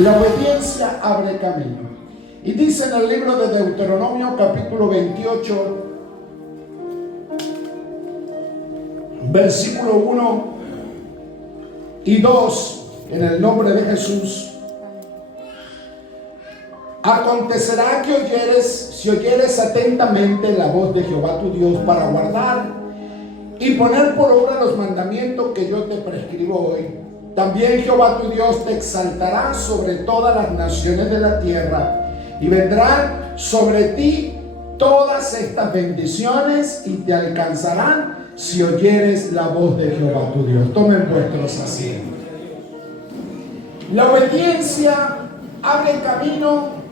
La obediencia abre camino. Y dice en el libro de Deuteronomio capítulo 28, versículo 1 y 2, en el nombre de Jesús. Acontecerá que si oyeres atentamente la voz de Jehová tu Dios para guardar y poner por obra los mandamientos que yo te prescribo hoy, también Jehová tu Dios te exaltará sobre todas las naciones de la tierra, y vendrán sobre ti todas estas bendiciones y te alcanzarán si oyeres la voz de Jehová tu Dios. Tomen vuestros asientos. La obediencia abre camino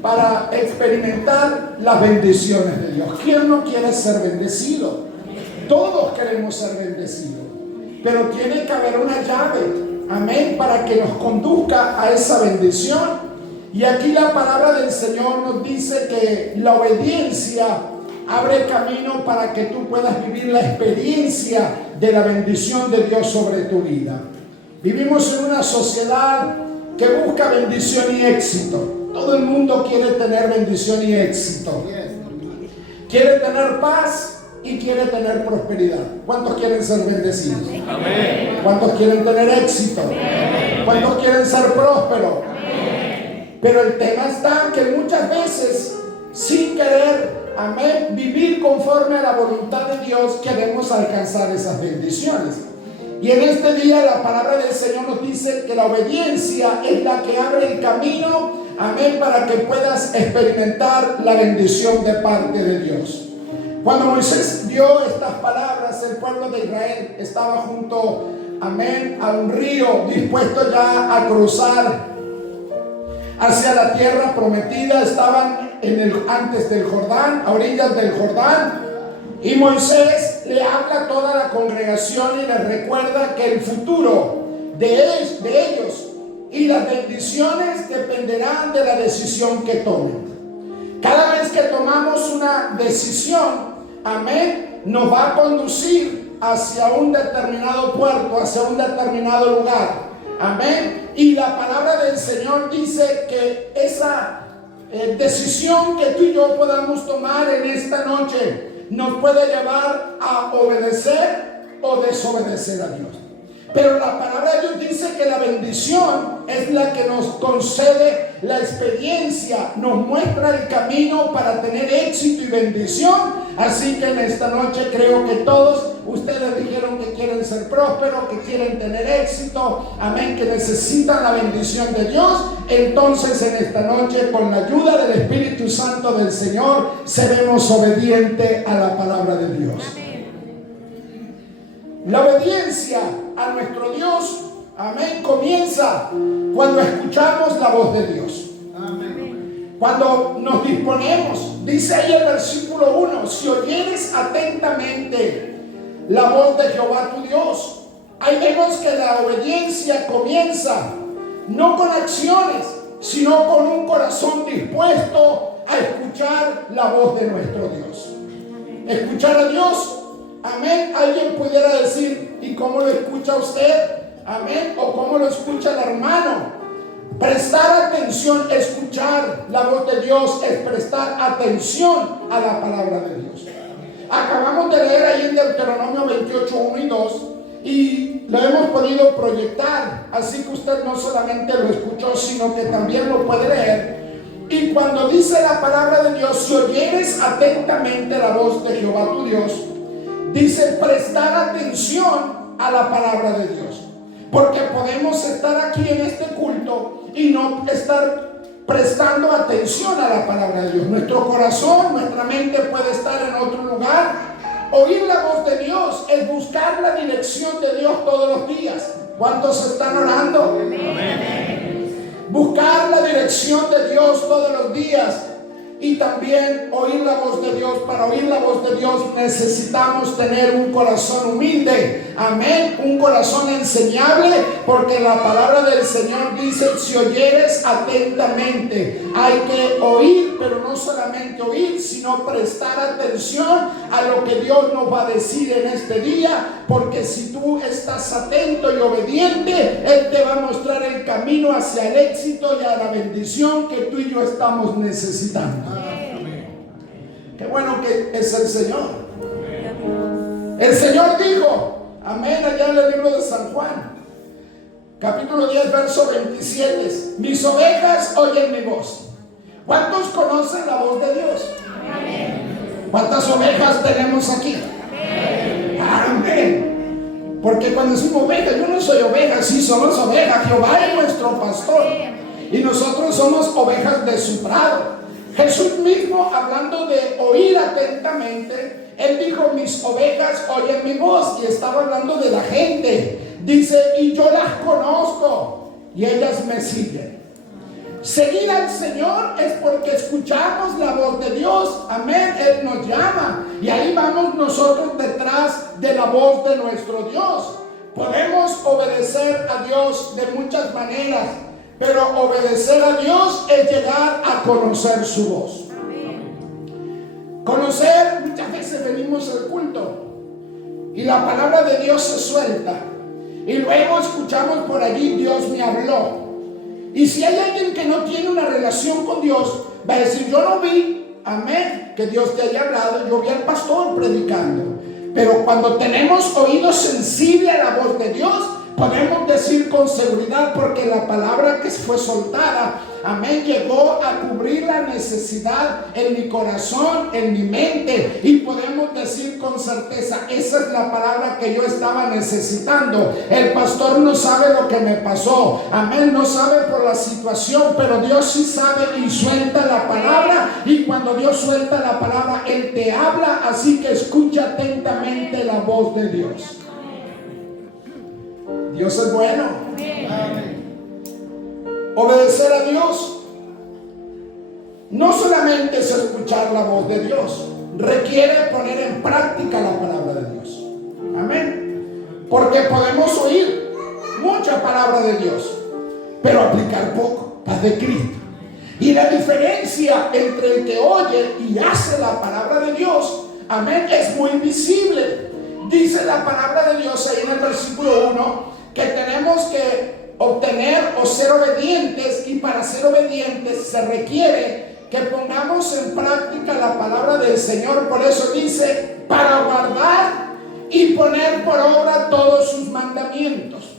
para experimentar las bendiciones de Dios. ¿Quién no quiere ser bendecido? Todos queremos ser bendecidos, pero tiene que haber una llave, amén, para que nos conduzca a esa bendición. Y aquí la palabra del Señor nos dice que la obediencia abre camino para que tú puedas vivir la experiencia de la bendición de Dios sobre tu vida. Vivimos en una sociedad que busca bendición y éxito. Todo el mundo quiere tener bendición y éxito. Quiere tener paz y quiere tener prosperidad. ¿Cuántos quieren ser bendecidos? Amén. ¿Cuántos quieren tener éxito? Amén. ¿Cuántos quieren ser prósperos? Amén. Pero el tema está que muchas veces, sin querer, amén, vivir conforme a la voluntad de Dios, queremos alcanzar esas bendiciones. Y en este día la palabra del Señor nos dice que la obediencia es la que abre el camino, amén, para que puedas experimentar la bendición de parte de Dios. Cuando Moisés dio estas palabras, el pueblo de Israel estaba junto, amén, a un río, dispuesto ya a cruzar hacia la tierra prometida. Estaban antes del Jordán, a orillas del Jordán. Y Moisés le habla a toda la congregación y les recuerda que el futuro de ellos y las bendiciones dependerán de la decisión que tomen. Cada vez que tomamos una decisión, amén, nos va a conducir hacia un determinado puerto, hacia un determinado lugar. Amén. Y la palabra del Señor dice que esa decisión que tú y yo podamos tomar en esta noche nos puede llevar a obedecer o desobedecer a Dios. Pero la palabra de Dios dice que la bendición es la que nos concede la experiencia, nos muestra el camino para tener éxito y bendición. Así que en esta noche creo que todos ustedes dijeron que quieren ser prósperos, que quieren tener éxito, amén, que necesitan la bendición de Dios. Entonces en esta noche, con la ayuda del Espíritu Santo del Señor, seremos obedientes a la palabra de Dios. La obediencia a nuestro Dios, amén, comienza cuando escuchamos la voz de Dios. Amén. Cuando nos disponemos, dice ahí el versículo 1, si oyeres atentamente la voz de Jehová tu Dios. Ahí vemos que la obediencia comienza no con acciones, sino con un corazón dispuesto a escuchar la voz de nuestro Dios. Escuchar a Dios. Amén. Alguien pudiera decir, ¿y cómo lo escucha usted? Amén. O cómo lo escucha el hermano. Prestar atención, escuchar la voz de Dios es prestar atención a la palabra de Dios. Acabamos de leer ahí en Deuteronomio 28, 1 y 2 y lo hemos podido proyectar. Así que usted no solamente lo escuchó, sino que también lo puede leer. Y cuando dice la palabra de Dios, si oyeres atentamente la voz de Jehová tu Dios, dice prestar atención a la palabra de Dios. Porque podemos estar aquí en este culto y no estar prestando atención a la palabra de Dios. Nuestro corazón, nuestra mente puede estar en otro lugar. Oír la voz de Dios es buscar la dirección de Dios todos los días. ¿Cuántos están orando? Amén. Buscar la dirección de Dios todos los días. Y también oír la voz de Dios. Para oír la voz de Dios necesitamos tener un corazón humilde amén, un corazón enseñable, porque la palabra del Señor dice: si oyeres atentamente. Hay que oír, pero no solamente oír, sino prestar atención a lo que Dios nos va a decir en este día, porque si tú estás atento y obediente, Él te va a mostrar el camino hacia el éxito y a la bendición que tú y yo estamos necesitando. Qué bueno que es el Señor. El Señor dijo, amén, allá en el libro de San Juan, capítulo 10, verso 27: mis ovejas oyen mi voz. ¿Cuántos conocen la voz de Dios? Amén. ¿Cuántas ovejas tenemos aquí? Amén. Amén. Porque cuando decimos ovejas, yo no soy oveja, sí somos ovejas. Jehová es nuestro pastor y nosotros somos ovejas de su prado. Jesús mismo, hablando de oír atentamente, Él dijo: mis ovejas oyen mi voz, y estaba hablando de la gente. Dice: y yo las conozco y ellas me siguen. Seguir al Señor es porque escuchamos la voz de Dios. Amén. Él nos llama y ahí vamos nosotros detrás de la voz de nuestro Dios. Podemos obedecer a Dios de muchas maneras, pero obedecer a Dios es llegar a conocer su voz. Conocer, muchas veces venimos al culto y la palabra de Dios se suelta y luego escuchamos por allí: Dios me habló. Y si hay alguien que no tiene una relación con Dios, va a decir: yo no vi, amén, que Dios te haya hablado, yo vi al pastor predicando. Pero cuando tenemos oído sensible a la voz de Dios, podemos decir con seguridad, porque la palabra que fue soltada, amén, llegó a cubrir la necesidad en mi corazón, en mi mente, y podemos decir con certeza: esa es la palabra que yo estaba necesitando. El pastor no sabe lo que me pasó, amén, no sabe por la situación, pero Dios sí sabe y suelta la palabra. Y cuando Dios suelta la palabra, Él te habla, así que escucha atentamente la voz de Dios. Dios es bueno. Amén. Obedecer a Dios no solamente es escuchar la voz de Dios, requiere poner en práctica la palabra de Dios. Amén. Porque podemos oír mucha palabra de Dios, pero aplicar poco. Paz de Cristo. Y la diferencia entre el que oye y hace la palabra de Dios, amén, es muy visible. Dice la palabra de Dios ahí en el versículo 1 que tenemos que obtener o ser obedientes, y para ser obedientes se requiere que pongamos en práctica la palabra del Señor. Por eso dice: para guardar y poner por obra todos sus mandamientos.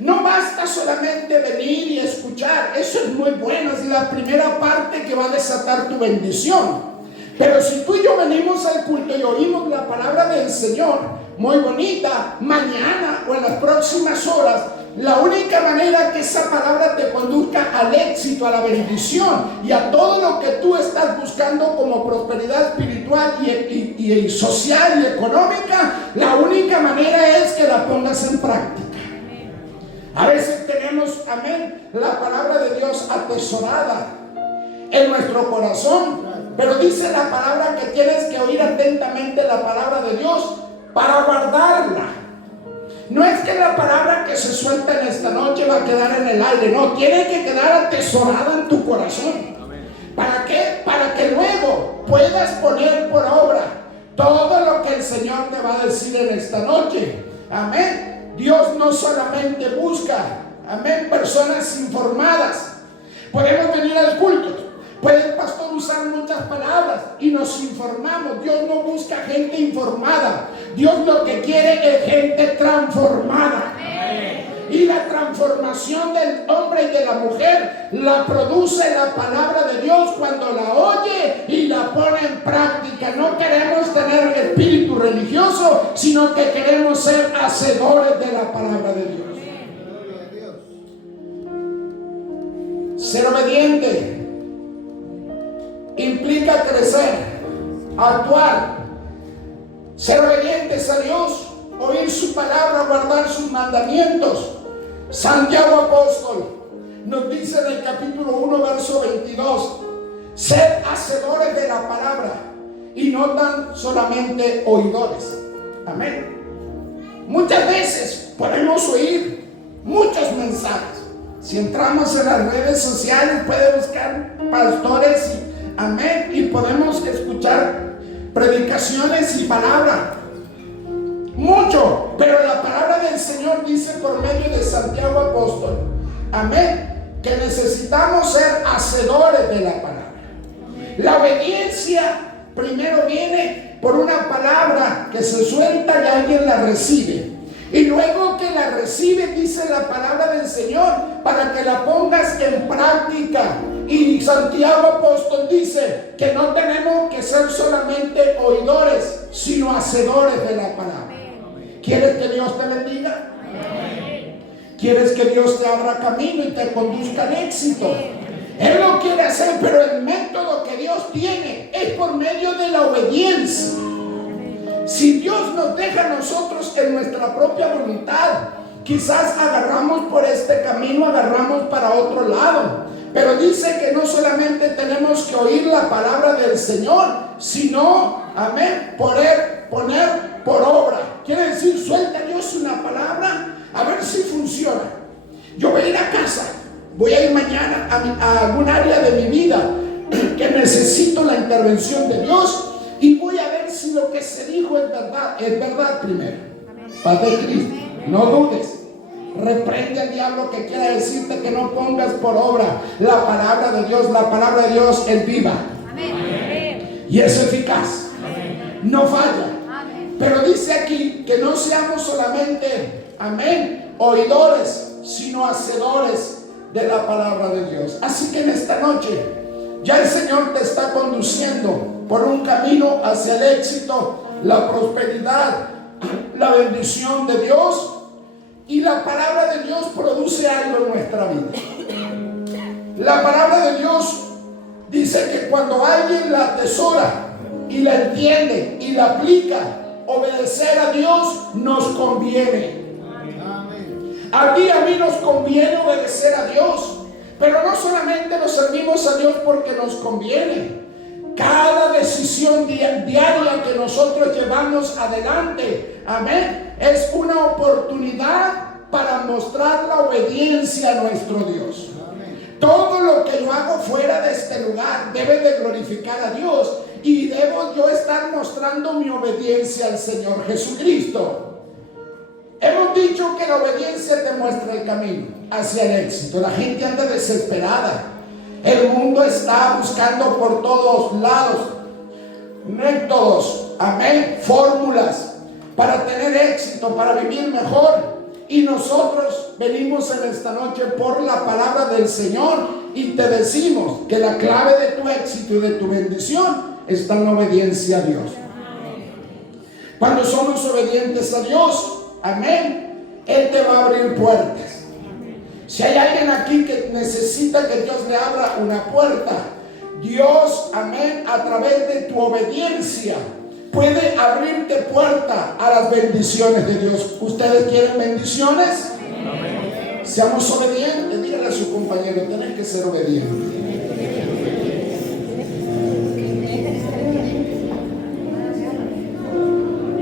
No basta solamente venir y escuchar, eso es muy bueno, es la primera parte que va a desatar tu bendición. Pero si tú y yo venimos al culto y oímos la palabra del Señor, muy bonita, mañana o en las próximas horas, la única manera que esa palabra te conduzca al éxito, a la bendición y a todo lo que tú estás buscando como prosperidad espiritual y social y económica, la única manera es que la pongas en práctica. A veces tenemos, amén, la palabra de Dios atesorada en nuestro corazón, pero dice la palabra que tienes que oír atentamente la palabra de Dios para guardarla. No es que la palabra que se suelta en esta noche va a quedar en el aire, no, tiene que quedar atesorada en tu corazón. ¿Para qué? Para que luego puedas poner por obra todo lo que el Señor te va a decir en esta noche. Amén. Dios no solamente busca, amén, personas informadas. Podemos venir al culto, puede el pastor usar muchas palabras y nos informamos. Dios no busca gente informada. Dios lo que quiere es gente transformada. Y la transformación del hombre y de la mujer la produce la palabra de Dios cuando la oye y la pone en práctica. No queremos tener espíritu religioso, sino que queremos ser hacedores de la palabra de Dios. Ser obediente implica crecer, actuar. Ser obedientes a Dios, oír su palabra, guardar sus mandamientos. Santiago apóstol nos dice en el capítulo 1, verso 22: sed hacedores de la palabra y no tan solamente oidores. Amén. Muchas veces podemos oír muchos mensajes. Si entramos en las redes sociales, puede buscar pastores, amén, y podemos escuchar predicaciones y palabra. Mucho, pero la palabra del Señor dice por medio de Santiago apóstol, amén, que necesitamos ser hacedores de la palabra. La obediencia primero viene por una palabra que se suelta y alguien la recibe. Y luego que la recibe, dice la palabra del Señor, para que la pongas en práctica. Y Santiago apóstol dice que no tenemos que ser solamente oidores, sino hacedores de la palabra. ¿Quieres que Dios te bendiga? ¿Quieres que Dios te abra camino y te conduzca al éxito? Él lo quiere hacer, pero el método que Dios tiene es por medio de la obediencia. Si Dios nos deja a nosotros en nuestra propia voluntad, quizás agarramos por este camino, agarramos para otro lado. Pero dice que no solamente tenemos que oír la palabra del Señor, sino, amén, poner por obra. Quiere decir, suelta a Dios una palabra, a ver si funciona. Yo voy a ir a casa, voy a ir mañana a algún área de mi vida que necesito la intervención de Dios, y voy a ver si lo que se dijo es verdad primero. Paz de Cristo, no dudes. Reprende al diablo que quiera decirte que no pongas por obra la palabra de Dios. La palabra de Dios es viva. Amén. Y es eficaz. Amén. No falla. Amén. Pero dice aquí que no seamos solamente, amén, oidores, sino hacedores de la palabra de Dios. Así que en esta noche ya el Señor te está conduciendo por un camino hacia el éxito, la prosperidad, la bendición de Dios. Y la palabra de Dios produce algo en nuestra vida. La palabra de Dios dice que cuando alguien la atesora y la entiende y la aplica, obedecer a Dios nos conviene. A ti, a mí nos conviene obedecer a Dios. Pero no solamente nos servimos a Dios porque nos conviene. Cada decisión diaria que nosotros llevamos adelante, amén, es una oportunidad para mostrar la obediencia a nuestro Dios. Amén. Todo lo que yo hago fuera de este lugar debe de glorificar a Dios, y debo yo estar mostrando mi obediencia al Señor Jesucristo. Hemos dicho que la obediencia te muestra el camino hacia el éxito. La gente anda desesperada. El mundo está buscando por todos lados métodos, amén, fórmulas para tener éxito, para vivir mejor. Y nosotros venimos en esta noche por la palabra del Señor y te decimos que la clave de tu éxito y de tu bendición está en la obediencia a Dios. Cuando somos obedientes a Dios, amén, Él te va a abrir puertas. Si hay alguien aquí que necesita que Dios le abra una puerta, Dios, amén, a través de tu obediencia puede abrirte puerta a las bendiciones de Dios. ¿Ustedes quieren bendiciones? Amén. Seamos obedientes. Dígale a su compañero, tenés que ser obediente.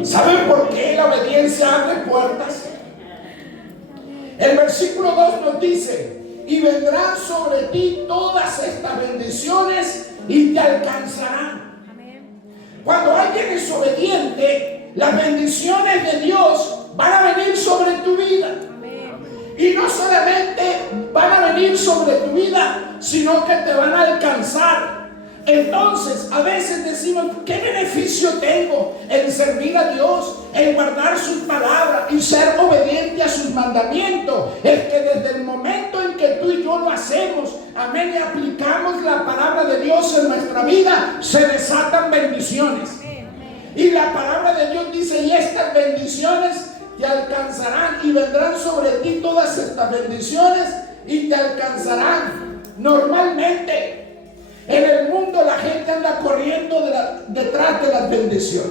¿Saben por qué la obediencia abre puertas? El versículo 2 nos dice: y vendrán sobre ti todas estas bendiciones y te alcanzarán. Amén. Cuando alguien es obediente, las bendiciones de Dios van a venir sobre tu vida. Amén. Y no solamente van a venir sobre tu vida, sino que te van a alcanzar. Entonces, a veces decimos: ¿qué beneficio tengo en servir a Dios, en guardar sus palabras y ser obediente a sus mandamientos? Es que desde el momento en que tú y yo lo hacemos, amén, y aplicamos la palabra de Dios en nuestra vida, se desatan bendiciones. Y la palabra de Dios dice: y estas bendiciones te alcanzarán, y vendrán sobre ti todas estas bendiciones y te alcanzarán. Normalmente en el mundo la gente anda corriendo detrás de las bendiciones.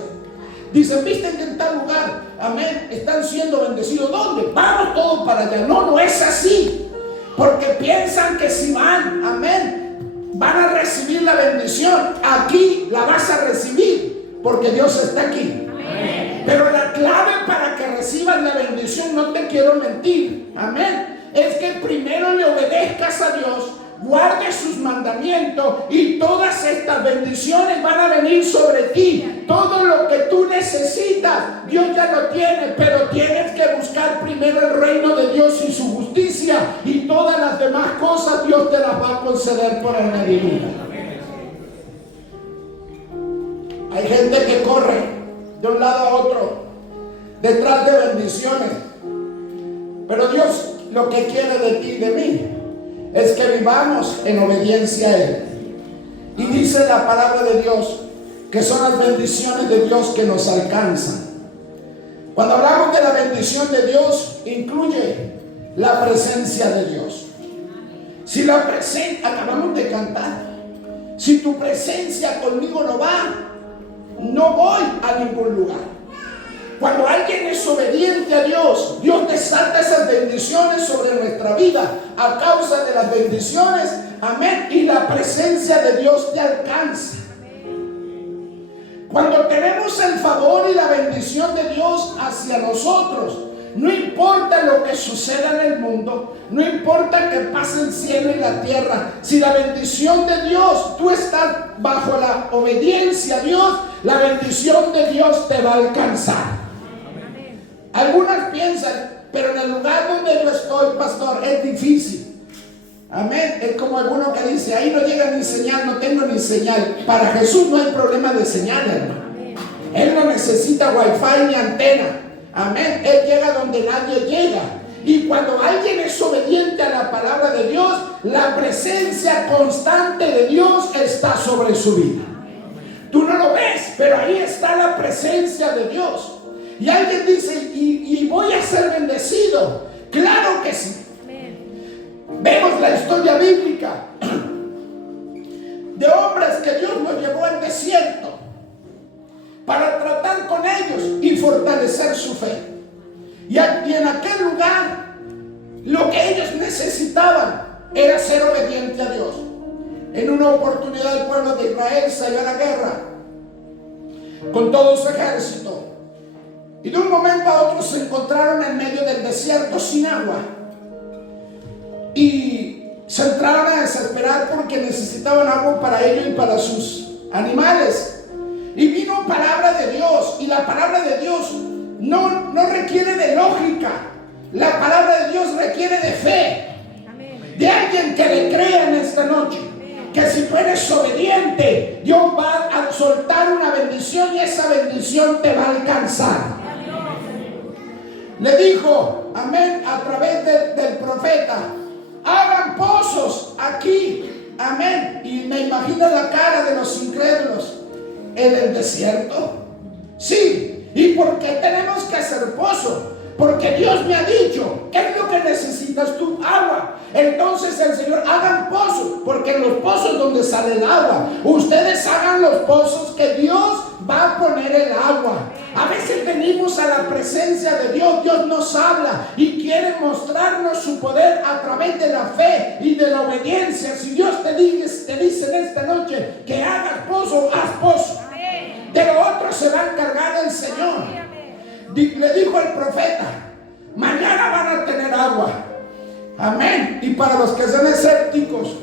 Dicen: visten que en tal lugar, amén, están siendo bendecidos. ¿Dónde? Vamos todos para allá. No es así. Porque piensan que si van, amén, van a recibir la bendición. Aquí la vas a recibir porque Dios está aquí. Amén. Pero la clave para que recibas recibas la bendición, no te quiero mentir, amén, es que primero le obedezcas a Dios, guardes sus mandamientos y todas estas bendiciones van a venir sobre ti. Todo lo que tú necesitas, Dios ya lo tiene, pero tienes que buscar primero el reino de Dios y su justicia, y todas las demás cosas Dios te las va a conceder por añadidura. Hay gente que corre de un lado a otro detrás de bendiciones, pero Dios lo que quiere de ti y de mí es que vivamos en obediencia a Él. Y dice la palabra de Dios que son las bendiciones de Dios que nos alcanzan. Cuando hablamos de la bendición de Dios, incluye la presencia de Dios. Si la presencia, acabamos de cantar, si tu presencia conmigo no va, no voy a ningún lugar. Cuando alguien es obediente a Dios, Dios desata esas bendiciones sobre nuestra vida a causa de las bendiciones, amén, y la presencia de Dios te alcanza. Cuando tenemos el favor y la bendición de Dios hacia nosotros, no importa lo que suceda en el mundo, no importa que pase el cielo y la tierra, si la bendición de Dios, tú estás bajo la obediencia a Dios, la bendición de Dios te va a alcanzar. Algunas piensan, pero en el lugar donde yo estoy, pastor, es difícil. Amén. Es como alguno que dice, ahí no llega ni señal, no tengo ni señal. Para Jesús no hay problema de señal, hermano. Él no necesita wifi ni antena. Amén. Él llega donde nadie llega. Y cuando alguien es obediente a la palabra de Dios, la presencia constante de Dios está sobre su vida. Tú no lo ves, pero ahí está la presencia de Dios. Y alguien dice, y voy a ser bendecido. Claro que sí. Vemos la historia bíblica de hombres que Dios los llevó al desierto para tratar con ellos y fortalecer su fe. Y en aquel lugar, lo que ellos necesitaban era ser obediente a Dios. En una oportunidad, el pueblo de Israel salió a la guerra con todo su ejército. Y de un momento a otro se encontraron en medio del desierto sin agua. Y se entraron a desesperar porque necesitaban agua para ellos y para sus animales. Y vino palabra de Dios. Y la palabra de Dios no requiere de lógica. La palabra de Dios requiere de fe. De alguien que le crea en esta noche. Que si tú eres obediente, Dios va a soltar una bendición y esa bendición te va a alcanzar. Le dijo, amén, a través del profeta, hagan pozos aquí, amén. Y me imagino la cara de los incrédulos en el desierto. Sí, ¿y por qué tenemos que hacer pozos? Porque Dios me ha dicho, ¿qué es lo que necesitas tú? Agua. Entonces el Señor, hagan pozos, porque en los pozos donde sale el agua, ustedes hagan los pozos que Dios va a poner el agua. A veces venimos a la presencia de Dios, Dios nos habla y quiere mostrarnos su poder a través de la fe y de la obediencia. Si Dios te dice en esta noche que hagas pozo, haz pozo. De lo otro se va a encargar el Señor. Le dijo el profeta, mañana van a tener agua. Amén. Y para los que sean escépticos,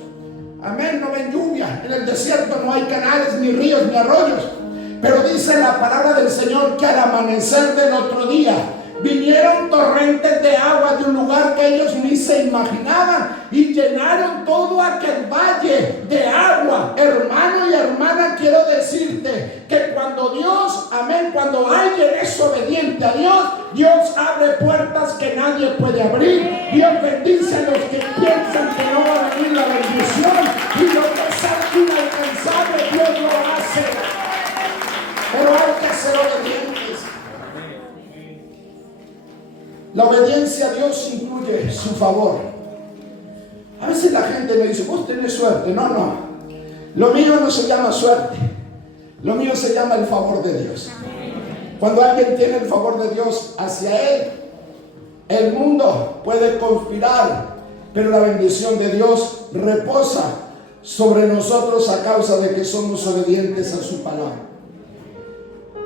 amén, no ven lluvia. En el desierto no hay canales, ni ríos, ni arroyos. Pero dice la palabra del Señor que al amanecer del otro día vinieron torrentes de agua de un lugar que ellos ni se imaginaban y llenaron todo aquel valle de agua. Hermano y hermana, quiero decirte que cuando Dios, amén, cuando alguien es obediente a Dios, Dios abre puertas que nadie puede abrir. Dios bendice a los que piensan que no va a venir la bendición, y lo que es inalcanzable Dios lo hace. Pero hay que ser obedientes. La obediencia a Dios incluye su favor. A veces la gente me dice, vos tenés suerte. No. Lo mío no se llama suerte. Lo mío se llama el favor de Dios. Cuando alguien tiene el favor de Dios hacia él, el mundo puede conspirar, pero la bendición de Dios reposa sobre nosotros a causa de que somos obedientes a su palabra.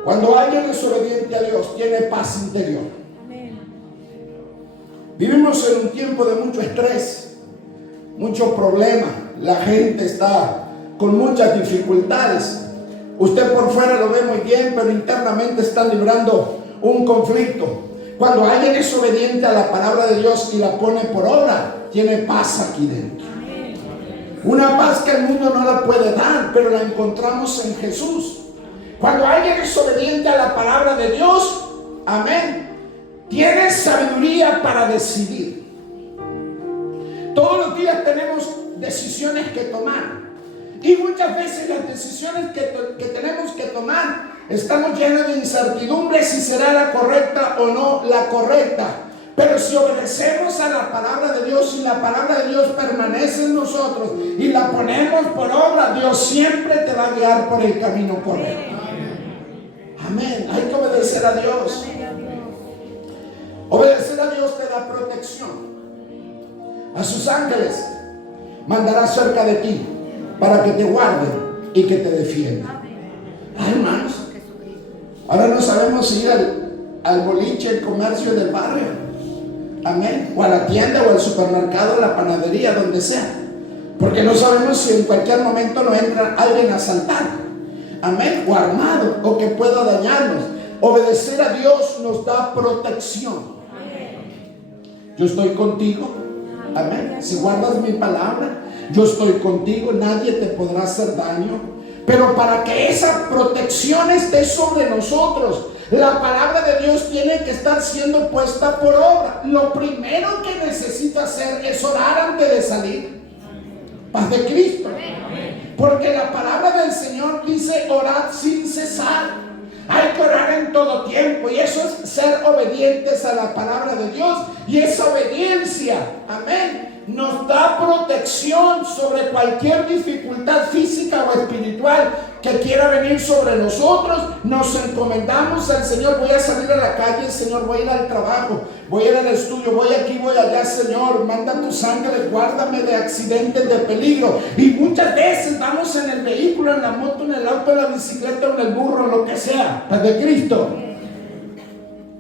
Cuando alguien es obediente a Dios, tiene paz interior. Vivimos en un tiempo de mucho estrés, mucho problema. La gente está con muchas dificultades. Usted por fuera lo ve muy bien, pero internamente está librando un conflicto. Cuando alguien es obediente a la palabra de Dios y la pone por obra, tiene paz aquí dentro. Una paz que el mundo no la puede dar, pero la encontramos en Jesús. Cuando alguien es obediente a la palabra de Dios, amén, tiene sabiduría para decidir. Todos los días tenemos decisiones que tomar. Y muchas veces las decisiones que tenemos que tomar, estamos llenos de incertidumbre si será la correcta o no la correcta. Pero si obedecemos a la palabra de Dios y la palabra de Dios permanece en nosotros y la ponemos por obra, Dios siempre te va a guiar por el camino correcto. Amén. Hay que obedecer a Dios. Obedecer a Dios te da protección. A sus ángeles mandará cerca de ti para que te guarden y que te defiendan. Ay, hermanos, ahora no sabemos ir al boliche, el comercio del barrio. Amén. O a la tienda o al supermercado, a la panadería, donde sea. Porque no sabemos si en cualquier momento nos entra alguien a asaltar. Amén. O armado, o que pueda dañarnos. Obedecer a Dios nos da protección. Yo estoy contigo. Amén. Si guardas mi palabra, yo estoy contigo. Nadie te podrá hacer daño. Pero para que esa protección esté sobre nosotros, la palabra de Dios tiene que estar siendo puesta por obra. Lo primero que necesita hacer es orar antes de salir. Paz de Cristo. Porque la palabra del Señor dice: orad sin cesar. Hay que orar en todo tiempo, y eso es ser obedientes a la palabra de Dios. Y esa obediencia, amén, nos da protección sobre cualquier dificultad física o espiritual que quiera venir sobre nosotros. Nos encomendamos al Señor. Voy a salir a la calle, Señor, voy a ir al trabajo, voy a ir al estudio, voy aquí, voy allá, Señor, manda tus ángeles, guárdame de accidentes, de peligro. Y muchas veces vamos en el vehículo, en la moto, en el auto, en la bicicleta, en el burro, lo que sea, de Cristo,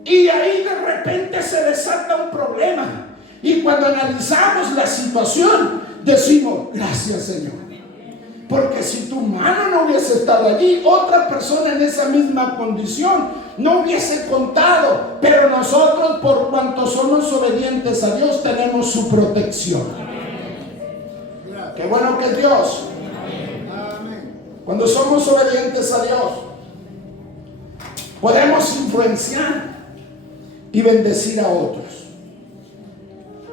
y ahí de repente se desata un problema. Y cuando analizamos la situación, decimos: gracias, Señor, porque si tu mano no hubiese estado allí, otra persona en esa misma condición no hubiese contado. Pero nosotros, por cuanto somos obedientes a Dios, tenemos su protección. Qué bueno que es Dios. Cuando somos obedientes a Dios, podemos influenciar y bendecir a otros.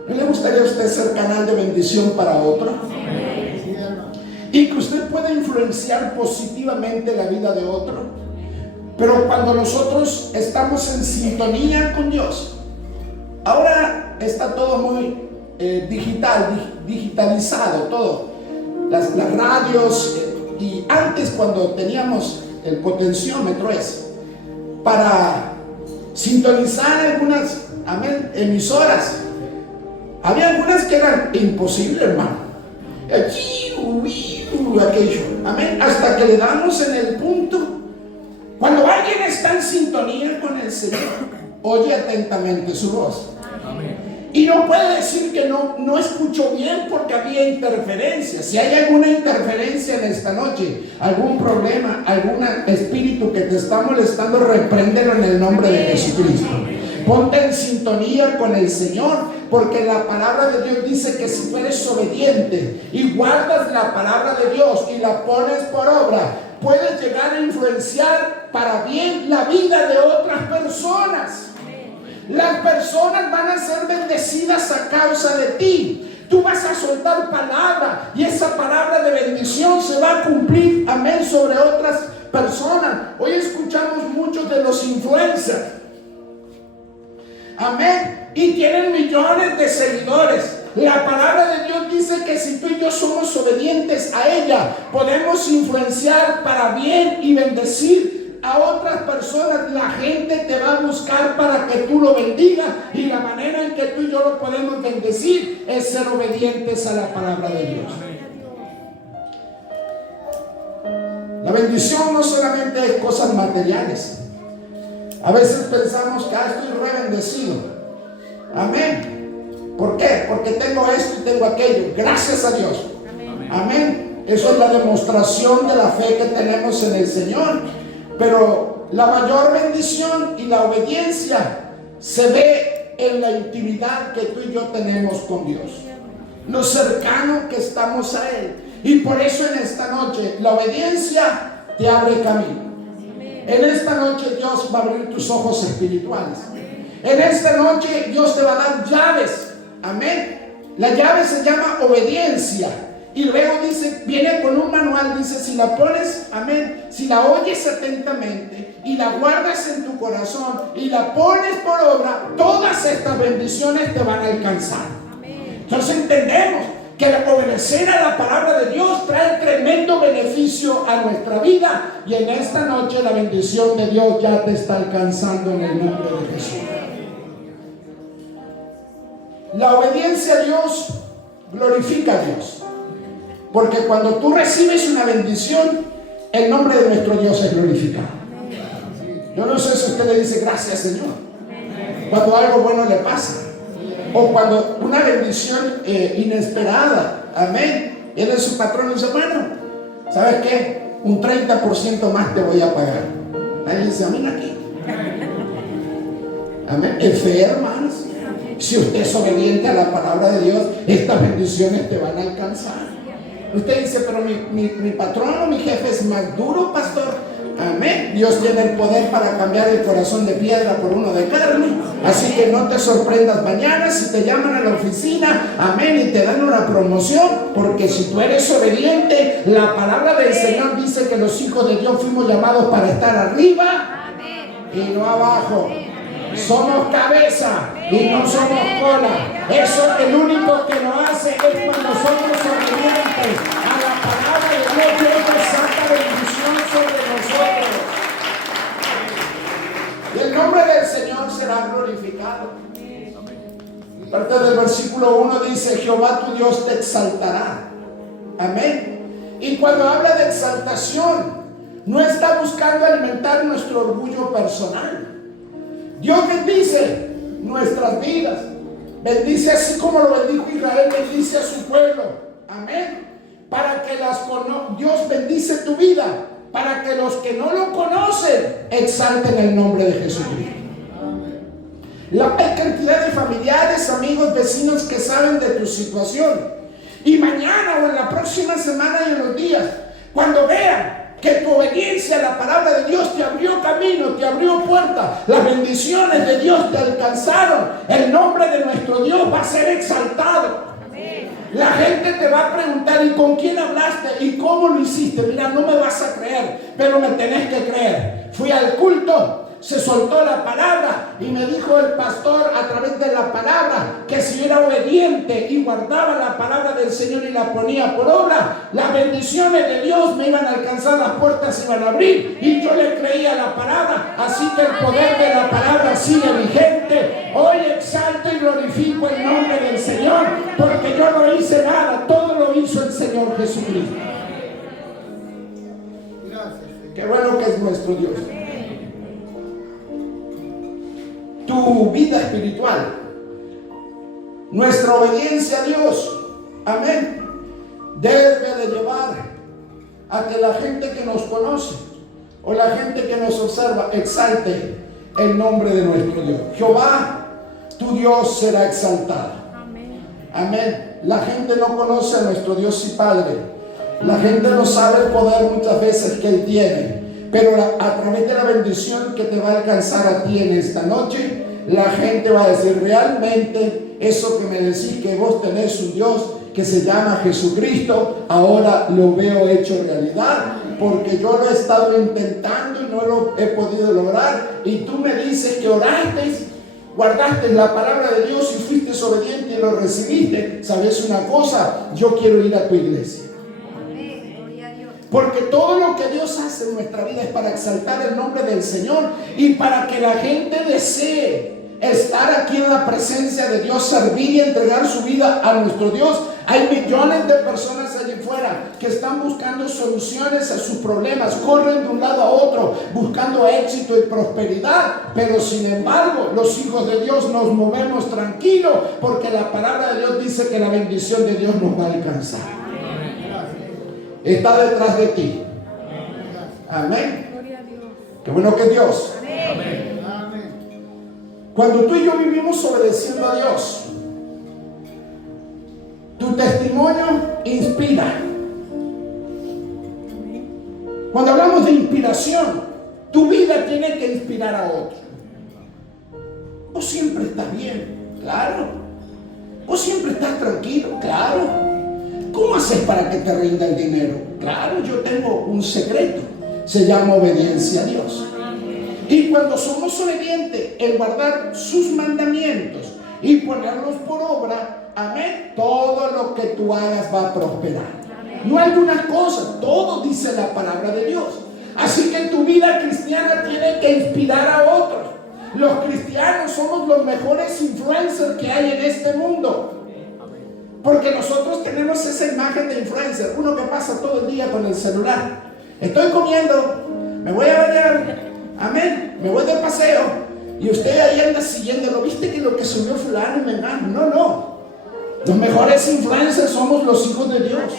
¿No le gustaría a usted ser canal de bendición para otro? Y que usted pueda influenciar positivamente la vida de otro. Pero cuando nosotros estamos en sintonía con Dios, ahora está todo muy digitalizado, todo. Las radios, y antes, cuando teníamos el potenciómetro para sintonizar algunas, amén, emisoras, había algunas que eran imposibles, hermano. Aquello, amén, hasta que le damos en el punto. Cuando alguien está en sintonía con el Señor, oye atentamente su voz. Amén. Y no puede decir que no escuchó bien porque había interferencia. Si hay alguna interferencia en esta noche, algún problema, algún espíritu que te está molestando, repréndelo en el nombre de Jesucristo. Ponte en sintonía con el Señor, porque la palabra de Dios dice que si tú eres obediente y guardas la palabra de Dios y la pones por obra, puedes llegar a influenciar para bien la vida de otras personas. Las personas van a ser bendecidas a causa de ti. Tú vas a soltar palabra y esa palabra de bendición se va a cumplir, amén, sobre otras personas. Hoy escuchamos muchos de los influencers, amén, y tienen millones de seguidores. La palabra de Dios dice que si tú y yo somos obedientes a ella, podemos influenciar para bien y bendecir a otras personas. La gente te va a buscar para que tú lo bendigas, y la manera en que tú y yo lo podemos bendecir es ser obedientes a la palabra de Dios. La bendición no solamente es cosas materiales. A veces pensamos que estoy re bendecido, amén, ¿Por qué? Porque tengo esto y tengo aquello. Gracias a Dios. Amén. Eso es la demostración de la fe que tenemos en el Señor. Pero la mayor bendición y la obediencia se ve en la intimidad que tú y yo tenemos con Dios, lo cercano que estamos a Él. Y por eso en esta noche la obediencia te abre camino. En esta noche Dios va a abrir tus ojos espirituales. En esta noche Dios te va a dar llaves. Amén. La llave se llama obediencia. Y luego dice, viene con un manual, dice, si la pones, amén, si la oyes atentamente y la guardas en tu corazón y la pones por obra, todas estas bendiciones te van a alcanzar. Entonces entendemos que obedecer a la palabra de Dios trae tremendo beneficio a nuestra vida. Y en esta noche la bendición de Dios ya te está alcanzando en el nombre de Jesús. La obediencia a Dios glorifica a Dios. Porque cuando tú recibes una bendición, el nombre de nuestro Dios es glorificado. Yo no sé si usted le dice gracias, Señor, cuando algo bueno le pasa, o cuando una bendición inesperada, amén. Él es su patrón y dice, bueno, ¿sabes qué? Un 30% más te voy a pagar. Ahí dice, amén, aquí. Amén. Es fe, hermanos. Si usted es obediente a la palabra de Dios, estas bendiciones te van a alcanzar. Usted dice, pero mi patrón o mi jefe es más duro, pastor. Amén. Dios tiene el poder para cambiar el corazón de piedra por uno de carne. Así que no te sorprendas mañana si te llaman a la oficina, amén, y te dan una promoción. Porque si tú eres obediente, la palabra del Señor dice que los hijos de Dios fuimos llamados para estar arriba y no abajo. Somos cabeza y no somos cola. Eso el único que lo hace es cuando somos obedientes a la palabra de Dios. Dios desata bendición sobre nosotros. Y el nombre del Señor será glorificado. Parte del versículo 1 dice, Jehová tu Dios te exaltará. Amén. Y cuando habla de exaltación, no está buscando alimentar nuestro orgullo personal. Dios bendice nuestras vidas. Bendice así como lo bendijo Israel, bendice a su pueblo. Amén. Para que Dios bendice tu vida, para que los que no lo conocen exalten el nombre de Jesucristo. Hay cantidad de familiares, amigos, vecinos que saben de tu situación. Y mañana o en la próxima semana y en los días, cuando vean que tu obediencia a la palabra de Dios te abrió camino, te abrió puertas, las bendiciones de Dios te alcanzaron, el nombre de nuestro Dios va a ser exaltado. Amén. La gente te va a preguntar, ¿y con quién hablaste? ¿Y cómo lo hiciste? Mira, no me vas a creer, pero me tenés que creer. Fui al culto, se soltó la palabra y me dijo el pastor a través de la palabra que si era obediente y guardaba la palabra del Señor y la ponía por obra, las bendiciones de Dios me iban a alcanzar, las puertas iban a abrir, y yo le creía la palabra. Así que el poder de la palabra sigue vigente. Hoy exalto y glorifico el nombre del Señor, porque yo no hice nada, todo lo hizo el Señor Jesucristo. Qué bueno que es nuestro Dios. Tu vida espiritual, nuestra obediencia a Dios, amén, debe de llevar a que la gente que nos conoce o la gente que nos observa exalte el nombre de nuestro Dios. Jehová, tu Dios será exaltado. Amén. La gente no conoce a nuestro Dios y Padre. La gente no sabe el poder muchas veces que Él tiene. Pero a través de la bendición que te va a alcanzar a ti en esta noche, la gente va a decir, realmente eso que me decís que vos tenés un Dios que se llama Jesucristo, ahora lo veo hecho realidad, porque yo lo he estado intentando y no lo he podido lograr, y tú me dices que oraste, guardaste la palabra de Dios y fuiste obediente y lo recibiste. ¿Sabes una cosa? Yo quiero ir a tu iglesia. Porque todo lo que Dios hace en nuestra vida es para exaltar el nombre del Señor y para que la gente desee estar aquí en la presencia de Dios, servir y entregar su vida a nuestro Dios. Hay millones de personas allí fuera que están buscando soluciones a sus problemas, corren de un lado a otro buscando éxito y prosperidad, pero sin embargo los hijos de Dios nos movemos tranquilos porque la palabra de Dios dice que la bendición de Dios nos va a alcanzar. Está detrás de ti. Amén. Qué bueno que Dios. Amén. Cuando tú y yo vivimos obedeciendo a Dios, tu testimonio inspira. Cuando hablamos de inspiración, tu vida tiene que inspirar a otros. Vos siempre estás bien, claro. Vos siempre estás tranquilo, claro. ¿Cómo haces para que te rinda el dinero? Claro, yo tengo un secreto. Se llama obediencia a Dios. Y cuando somos obedientes en guardar sus mandamientos y ponerlos por obra, amén, todo lo que tú hagas va a prosperar. No algunas cosas, todo dice la palabra de Dios. Así que tu vida cristiana tiene que inspirar a otros. Los cristianos somos los mejores influencers que hay en este mundo. Porque nosotros tenemos esa imagen de influencer, uno que pasa todo el día con el celular. Estoy comiendo, me voy a bañar, amén, me voy de paseo, y usted ahí anda siguiéndolo. ¿Viste que lo que subió fulano y mengano? No. Los mejores influencers somos los hijos de Dios.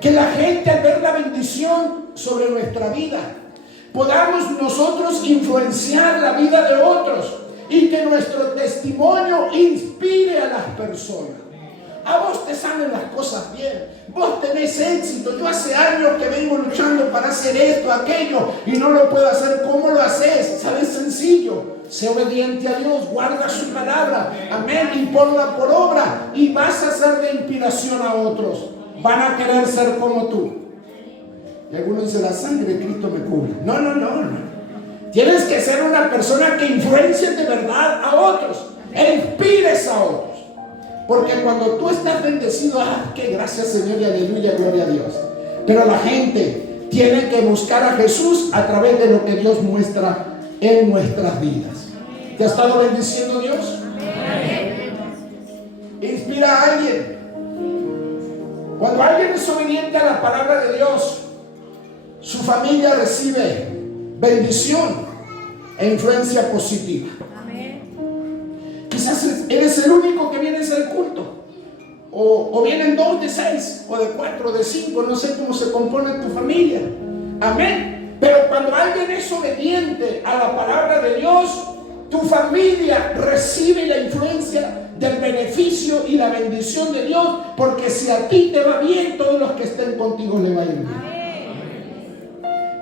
Que la gente, al ver la bendición sobre nuestra vida, podamos nosotros influenciar la vida de otros y que nuestro testimonio inspire a las personas. A vos te salen las cosas bien, vos tenés éxito. Yo hace años que vengo luchando para hacer esto, aquello, y no lo puedo hacer. ¿Cómo lo haces? ¿Sabes? Sencillo. Sé obediente a Dios, guarda su palabra, amén, y ponla por obra, y vas a ser de inspiración a otros. Van a querer ser como tú. Y algunos dicen, la sangre de Cristo me cubre. No. Tienes que ser una persona que influencie de verdad a otros, e inspires a otros. Porque cuando tú estás bendecido, qué gracias, Señor, y aleluya, gloria a Dios. Pero la gente tiene que buscar a Jesús a través de lo que Dios muestra en nuestras vidas. ¿Te ha estado bendiciendo Dios? Inspira a alguien. Cuando alguien es obediente a la palabra de Dios, su familia recibe bendición e influencia positiva. Quizás eres el único que vienes al culto, o vienen 2 de 6, o de 4, de 5, no sé cómo se compone tu familia, amén. Pero cuando alguien es obediente a la palabra de Dios, tu familia recibe la influencia del beneficio y la bendición de Dios, porque si a ti te va bien, todos los que estén contigo le va a ir bien.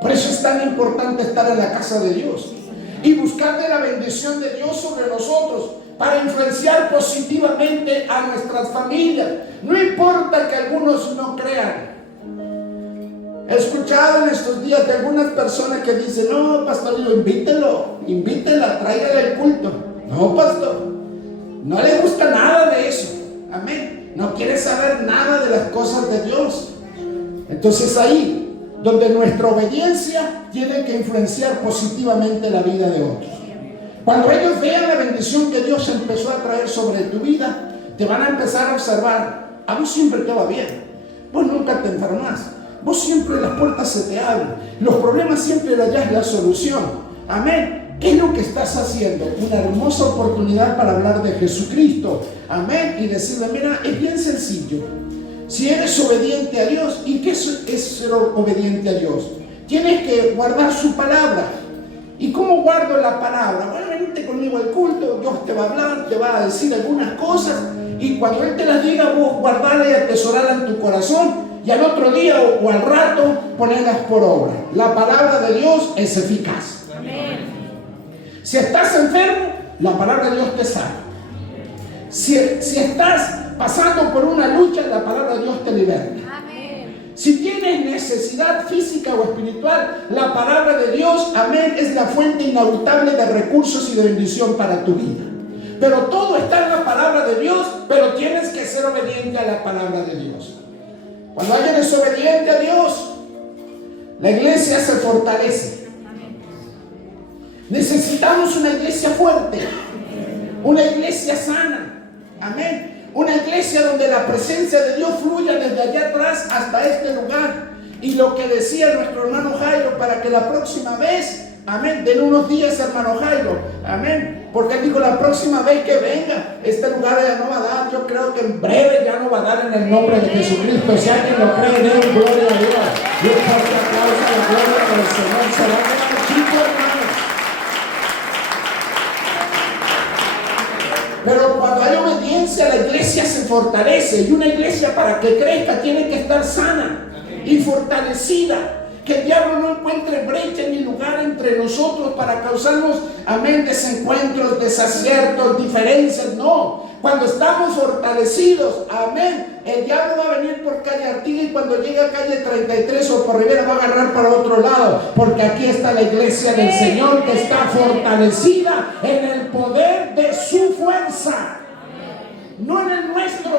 Por eso es tan importante estar en la casa de Dios y buscar de la bendición de Dios sobre nosotros, para influenciar positivamente a nuestras familias. No importa que algunos no crean. He escuchado en estos días de algunas personas que dicen, no, pastor, invítela, tráigale el culto. No, pastor, no le gusta nada de eso. Amén. No quiere saber nada de las cosas de Dios. Entonces ahí, donde nuestra obediencia tiene que influenciar positivamente la vida de otros. Cuando ellos vean la bendición que Dios empezó a traer sobre tu vida, te van a empezar a observar. A vos siempre te va bien, vos nunca te enfermas, vos siempre las puertas se te abren, los problemas siempre le hallas la solución. Amén. ¿Qué es lo que estás haciendo? Una hermosa oportunidad para hablar de Jesucristo. Amén. Y decirle, mira, es bien sencillo. Si eres obediente a Dios, ¿y qué es ser obediente a Dios? Tienes que guardar su palabra. ¿Y cómo guardo la palabra? Bueno, venite conmigo al culto, Dios te va a hablar, te va a decir algunas cosas, y cuando Él te las diga, vos guardarla y atesorarla en tu corazón, y al otro día o al rato ponerlas por obra. La palabra de Dios es eficaz. Amén. Si estás enfermo, la palabra de Dios te sana. Si estás pasando por una lucha, la palabra de Dios te liberta. Si tienes necesidad física o espiritual, la palabra de Dios, amén, es la fuente inagotable de recursos y de bendición para tu vida. Pero todo está en la palabra de Dios, pero tienes que ser obediente a la palabra de Dios. Cuando alguien es obediente a Dios, la iglesia se fortalece. Necesitamos una iglesia fuerte, una iglesia sana. Amén. Una iglesia donde la presencia de Dios fluya desde allá atrás hasta este lugar. Y lo que decía nuestro hermano Jairo, para que la próxima vez, amén, den unos días, hermano Jairo, amén, porque él dijo, la próxima vez que venga, este lugar ya no va a dar. Yo creo que en breve ya no va a dar, en el nombre de Jesucristo. Si alguien lo cree, den gloria a Dios. Dios, fuerte aplauso a la gloria del Señor. Se va a quedar chico, hermano. Pero cuando hay obediencia, la iglesia se fortalece. Y una iglesia, para que crezca, tiene que estar sana y fortalecida. Que el diablo no encuentre brecha ni lugar entre nosotros para causarnos, amén, desencuentros, desaciertos, diferencias. No, cuando estamos fortalecidos, amén, el diablo va a venir por calle Artigas, y cuando llegue a calle 33 o por Rivera va a agarrar para otro lado, porque aquí está la iglesia del Señor, que está fortalecida en el poder de su fuerza, no en el nuestro.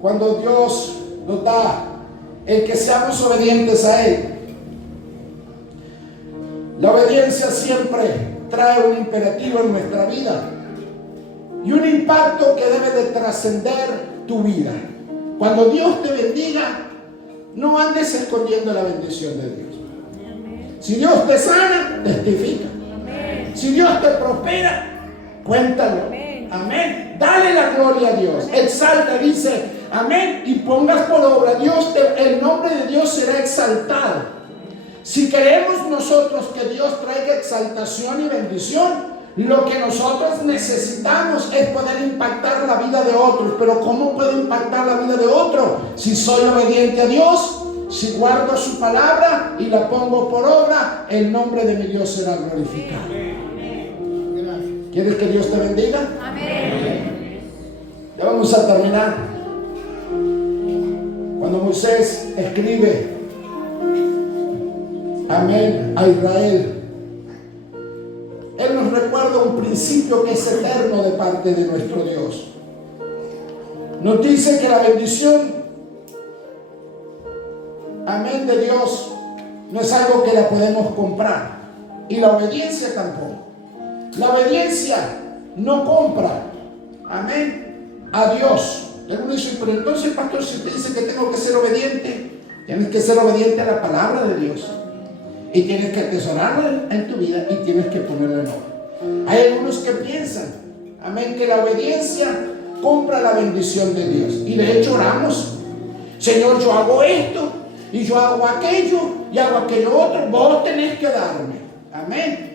Cuando Dios nos da el que seamos obedientes a Él, la obediencia siempre trae un imperativo en nuestra vida y un impacto que debe de trascender tu vida. Cuando Dios te bendiga, no andes escondiendo la bendición de Dios. Si Dios te sana, testifica. Si Dios te prospera, cuéntalo. Amén. Dale la gloria a Dios. Exalta, dice, amén, y pongas por obra. El nombre de Dios será exaltado. Si queremos nosotros que Dios traiga exaltación y bendición, lo que nosotros necesitamos es poder impactar la vida de otros. Pero ¿cómo puedo impactar la vida de otro? Si soy obediente a Dios, si guardo su palabra y la pongo por obra, el nombre de mi Dios será glorificado. ¿Quieres que Dios te bendiga? Amén. Ya vamos a terminar. Cuando Moisés escribe, amén, a Israel, él nos recuerda un principio que es eterno de parte de nuestro Dios. Nos dice que la bendición, amén, de Dios no es algo que la podemos comprar, y la obediencia tampoco. La obediencia no compra, amén, a Dios. Algunos dicen, pero entonces, pastor, si usted dice que tengo que ser obediente, tienes que ser obediente a la palabra de Dios, y tienes que atesorarla en tu vida, y tienes que ponerla en obra. Hay algunos que piensan, amén, que la obediencia compra la bendición de Dios, y de hecho oramos, Señor, yo hago esto, y yo hago aquello, y hago aquello otro, vos tenés que darme, amén.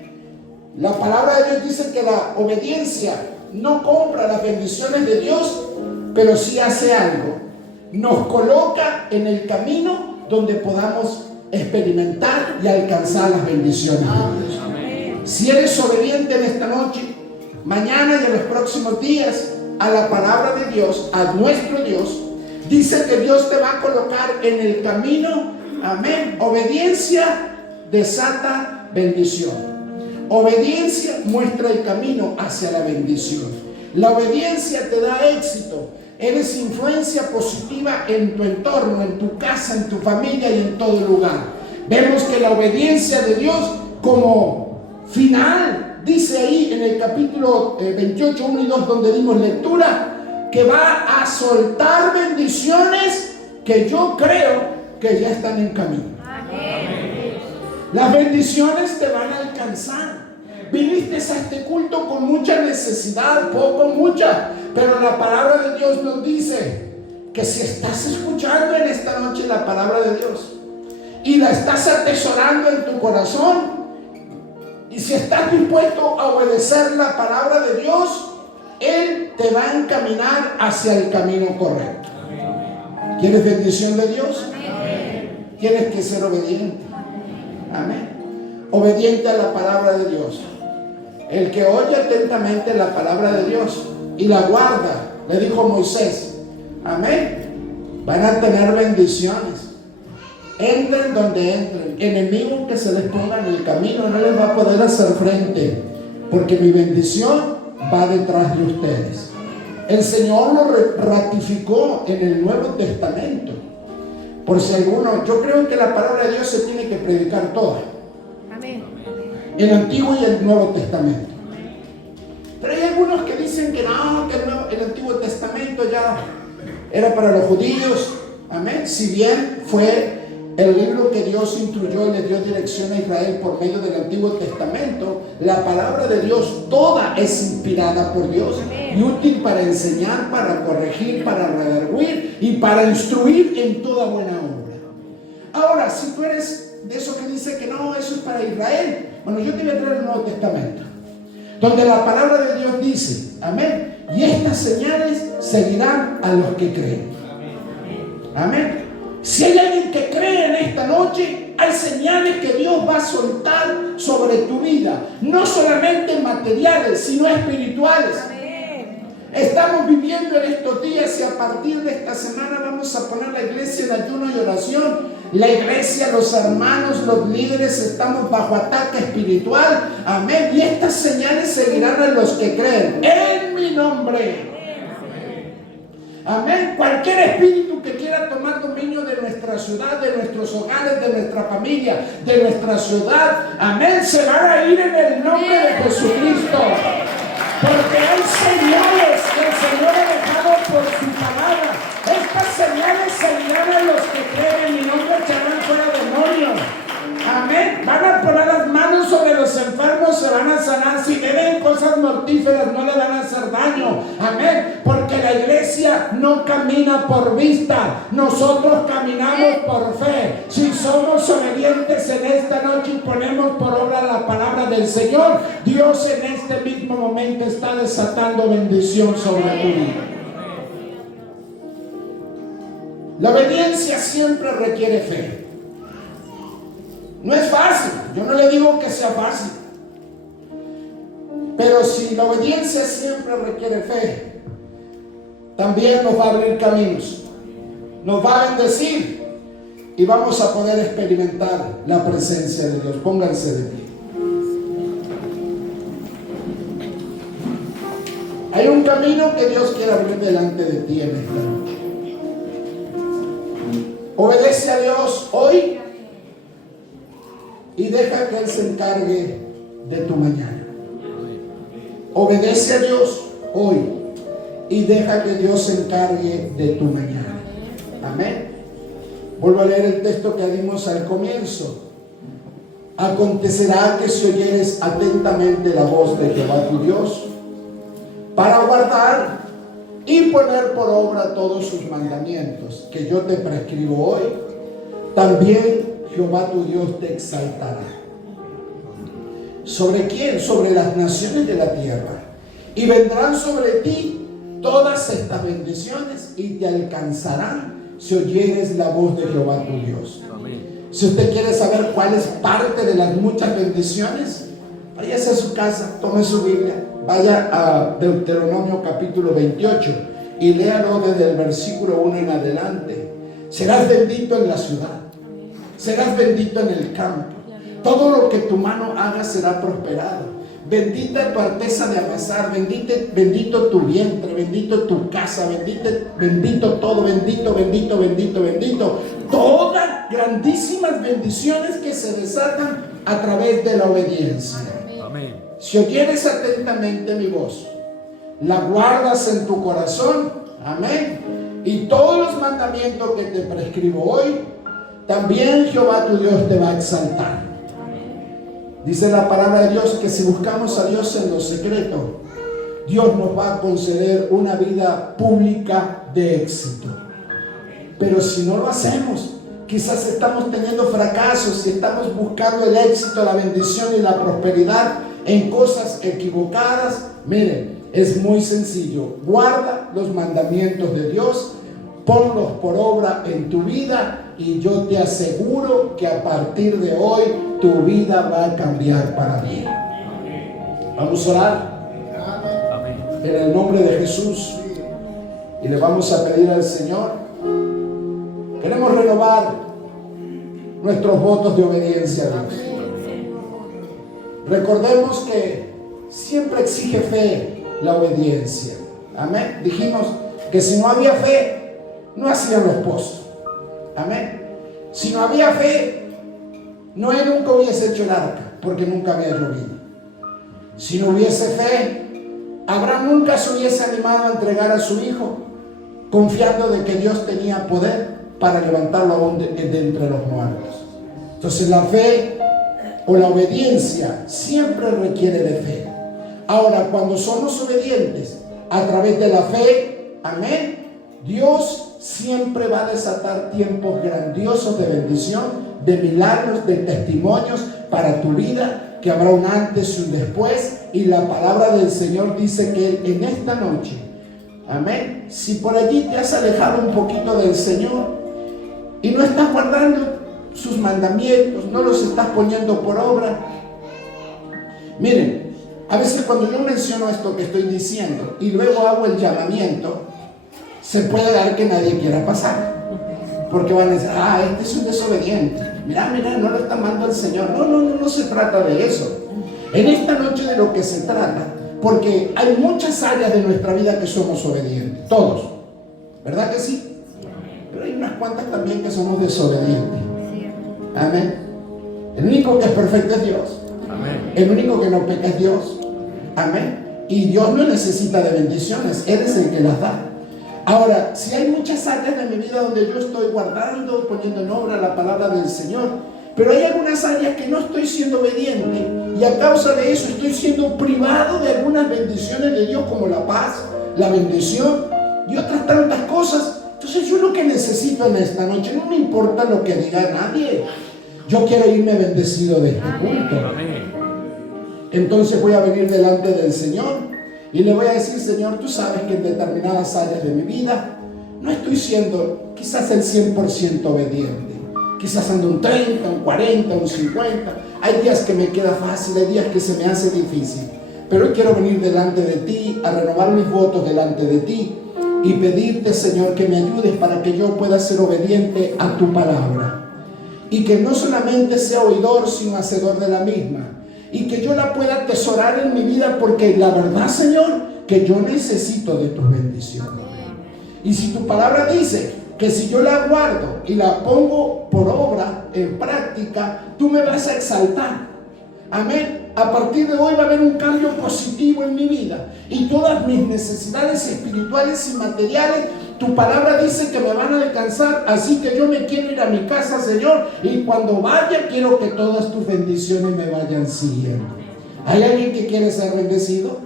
La palabra de Dios dice que la obediencia no compra las bendiciones de Dios, pero sí hace algo. Nos coloca en el camino donde podamos experimentar y alcanzar las bendiciones de Dios. Amén. Si eres obediente en esta noche, mañana y en los próximos días a la palabra de Dios, a nuestro Dios, dice que Dios te va a colocar en el camino. Amén. Obediencia desata bendición. Obediencia muestra el camino hacia la bendición. La obediencia te da éxito. Eres influencia positiva en tu entorno, en tu casa, en tu familia y en todo lugar. Vemos que la obediencia de Dios como final, dice ahí en el capítulo 28, 1 y 2, donde dimos lectura, que va a soltar bendiciones que yo creo que ya están en camino. Amén. Las bendiciones te van a alcanzar. Viniste a este culto con mucha necesidad, poco, mucha, pero la palabra de Dios nos dice que si estás escuchando en esta noche la palabra de Dios y la estás atesorando en tu corazón, y si estás dispuesto a obedecer la palabra de Dios, Él te va a encaminar hacia el camino correcto. ¿Quieres bendición de Dios? Tienes que ser obediente. Amén. Obediente a la palabra de Dios. El que oye atentamente la palabra de Dios y la guarda, le dijo Moisés, amén, van a tener bendiciones. Entren donde entren. Enemigo que se les ponga en el camino no les va a poder hacer frente, porque mi bendición va detrás de ustedes. El Señor lo ratificó en el Nuevo Testamento. Por si alguno, yo creo que la palabra de Dios se tiene que predicar toda. Amén. el Antiguo y el Nuevo Testamento. Pero hay algunos que dicen que no, que el Antiguo Testamento ya era para los judíos. Amén. Si bien fue el libro que Dios instruyó y le dio dirección a Israel por medio del Antiguo Testamento, la palabra de Dios toda es inspirada por Dios y útil para enseñar, para corregir, para redarguir y para instruir en toda buena obra. Ahora, si tú eres de esos que dice que no, eso es para Israel, bueno, yo te voy a traer el Nuevo Testamento, donde la palabra de Dios dice, amén, y estas señales seguirán a los que creen. Amén. Si hay alguien que cree en esta noche, hay señales que Dios va a soltar sobre tu vida, no solamente materiales, sino espirituales. Estamos viviendo en estos días y a partir de esta semana vamos a poner la iglesia en ayuno y oración. La iglesia, los hermanos, los líderes estamos bajo ataque espiritual. Amén. Y estas señales seguirán a los que creen en mi nombre. Amén. Cualquier espíritu que quiera tomar dominio de nuestra ciudad, de nuestros hogares, de nuestra familia, de nuestra ciudad, amén, se van a ir en el nombre de Jesucristo. Porque hay señales que el Señor ha dejado por su palabra. Estas señales seguirán a los que creen en mi nombre, echarán fuera demonios. Amén. Van a poner las manos sobre los enfermos, se van a sanar. Si beben cosas mortíferas, no le van a hacer daño. Amén. Porque la iglesia no camina por vista, nosotros caminamos por fe. Si somos obedientes en esta noche y ponemos por obra la palabra del Señor, Dios en este mismo momento está desatando bendición sobre tu vida. La obediencia siempre requiere fe. No es fácil, yo no le digo que sea fácil, pero si la obediencia siempre requiere fe, también nos va a abrir caminos, nos va a bendecir y vamos a poder experimentar la presencia de Dios. Pónganse de pie. Hay un camino que Dios quiere abrir delante de ti en esta noche. Obedece a Dios hoy y deja que Él se encargue de tu mañana. Obedece a Dios hoy y deja que Dios se encargue de tu mañana. Amén. Vuelvo a leer el texto que dimos al comienzo. Acontecerá que si oyeres atentamente la voz de Jehová tu Dios, para guardar y poner por obra todos sus mandamientos que yo te prescribo hoy, también Jehová tu Dios te exaltará. ¿Sobre quién? Sobre las naciones de la tierra. Y vendrán sobre ti todas estas bendiciones y te alcanzarán si oyeres la voz de Jehová tu Dios. Amén. Si usted quiere saber cuál es parte de las muchas bendiciones, váyase a su casa, tome su Biblia, vaya a Deuteronomio capítulo 28 y léalo desde el versículo 1 en adelante. Serás bendito en la ciudad, serás bendito en el campo. Todo lo que tu mano haga será prosperado. Bendita tu arteza de amasar, bendito tu vientre, bendito tu casa, bendito todo, bendito. Todas grandísimas bendiciones que se desatan a través de la obediencia. Amén. Si oyeres atentamente mi voz, la guardas en tu corazón, amén, y todos los mandamientos que te prescribo hoy, también Jehová tu Dios te va a exaltar. Dice la palabra de Dios que si buscamos a Dios en lo secreto, Dios nos va a conceder una vida pública de éxito. Pero si no lo hacemos, quizás estamos teniendo fracasos y estamos buscando el éxito, la bendición y la prosperidad en cosas equivocadas. Miren, es muy sencillo. Guarda los mandamientos de Dios, ponlos por obra en tu vida y yo te aseguro que a partir de hoy tu vida va a cambiar para bien. Vamos a orar en el nombre de Jesús y le vamos a pedir al Señor. Queremos renovar nuestros votos de obediencia a Dios. Recordemos que siempre exige fe la obediencia. Amén. Dijimos que si no había fe, no hacían los pozos. Amén. Si no había fe, Noé nunca hubiese hecho el arca. porque nunca había llovido. Si no hubiese fe, Abraham nunca se hubiese animado a entregar a su hijo, confiando de que Dios tenía poder para levantarlo aún de entre los muertos. Entonces la fe o la obediencia siempre requiere de fe. Ahora, cuando somos obedientes a través de la fe, amén, Dios siempre va a desatar tiempos grandiosos de bendición, de milagros, de testimonios para tu vida, que habrá un antes y un después. Y la palabra del Señor dice que en esta noche, amén, si por allí te has alejado un poquito del Señor y no estás guardando sus mandamientos, no los estás poniendo por obra. Miren, a veces cuando yo menciono esto que estoy diciendo y luego hago el llamamiento, se puede dar que nadie quiera pasar, porque van a decir, este es un desobediente, mira, no lo está amando el Señor. No se trata de eso. En esta noche de lo que se trata, porque hay muchas áreas de nuestra vida que somos obedientes, todos, ¿verdad que sí? Pero hay unas cuantas también que somos desobedientes. Amén. El único que es perfecto es Dios. Amén. El único que no peca es Dios. Amén. Y Dios no necesita de bendiciones, Él es el que las da. Ahora, si hay muchas áreas de mi vida donde yo estoy guardando, poniendo en obra la palabra del Señor, pero hay algunas áreas que no estoy siendo obediente, y a causa de eso estoy siendo privado de algunas bendiciones de Dios, como la paz, la bendición y otras tantas cosas. Entonces yo lo que necesito en esta noche, no me importa lo que diga nadie, yo quiero irme bendecido de este culto. Entonces voy a venir delante del Señor y le voy a decir, Señor, tú sabes que en determinadas áreas de mi vida no estoy siendo quizás el 100% obediente. Quizás ando un 30, un 40, un 50. Hay días que me queda fácil, hay días que se me hace difícil. Pero hoy quiero venir delante de ti, a renovar mis votos delante de ti y pedirte, Señor, que me ayudes para que yo pueda ser obediente a tu palabra. Y que no solamente sea oidor, sino hacedor de la misma. Y que yo la pueda atesorar en mi vida, porque la verdad, Señor, que yo necesito de tus bendiciones. Y si tu palabra dice que si yo la guardo y la pongo por obra, en práctica, tú me vas a exaltar. Amén. A partir de hoy va a haber un cambio positivo en mi vida. Y todas mis necesidades espirituales y materiales, tu palabra dice que me van a alcanzar. Así que yo me quiero ir a mi casa, Señor. Y cuando vaya, quiero que todas tus bendiciones me vayan siguiendo. ¿Hay alguien que quiere ser bendecido?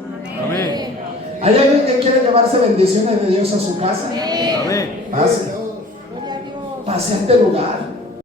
Amén. ¿Hay alguien que quiere llevarse bendiciones de Dios a su casa? Amén. Pase a este lugar.